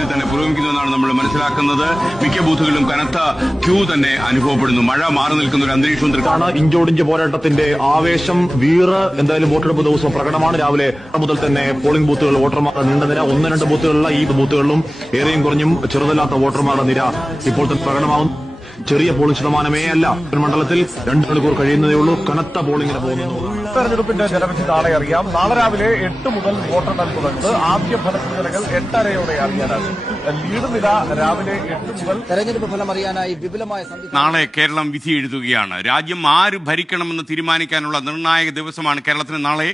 രീതിയിൽ തന്നെ പുരോഗമിക്കുന്നുവെന്നാണ് നമ്മൾ മനസ്സിലാക്കുന്നത്. മിക്ക ബൂത്തുകളിലും കനത്ത ക്യൂ തന്നെ അനുഭവപ്പെടുന്നു. മഴ മാറി നിൽക്കുന്ന ഒരു അന്തരീക്ഷമാണ്. ഇഞ്ചോടിഞ്ച് പോരാട്ടത്തിന്റെ ആവേശം വീറ് എന്തായാലും വോട്ടെടുപ്പ് ദിവസം പ്രകടമാണ്. രാവിലെ മുതൽ തന്നെ പോളിംഗ് ബൂത്തുകൾ വോട്ടർമാരുടെ നീണ്ട നിര, 1-2 ബൂത്തുകളിലുള്ള ഈ ബൂത്തുകളിലും ഏറെയും കുറഞ്ഞും ചെറുതല്ലാത്ത വോട്ടർമാരുടെ നിര ഇപ്പോൾ തന്നെ പ്രകടമാവും. ചെറിയ പോളിംഗ് ശതമാനമേ അല്ല. മണ്ഡലത്തിൽ 2 മണിക്കൂർ കഴിയുന്നതേ ഉള്ളൂ. കനത്ത പോളിംഗിന് പോകുന്നു. തെരഞ്ഞെടുപ്പിന്റെ ജനവിധി നാളെ അറിയാം. നാളെ രാവിലെ 8 മുതൽ വോട്ടെണ്ണൽ തുടങ്ങുന്നത്. ആദ്യ ഫലസൂചനകൾ 8:30 അറിയാനാകും. ലീഡ് നില രാവിലെ 8 മുതൽ. തെരഞ്ഞെടുപ്പ് ഫലം അറിയാനായി വിപുലമായ നാളെ കേരളം വിധി എഴുതുകയാണ്. രാജ്യം ആര് ഭരിക്കണമെന്ന് തീരുമാനിക്കാനുള്ള നിർണായക ദിവസമാണ് കേരളത്തിന് നാളെ.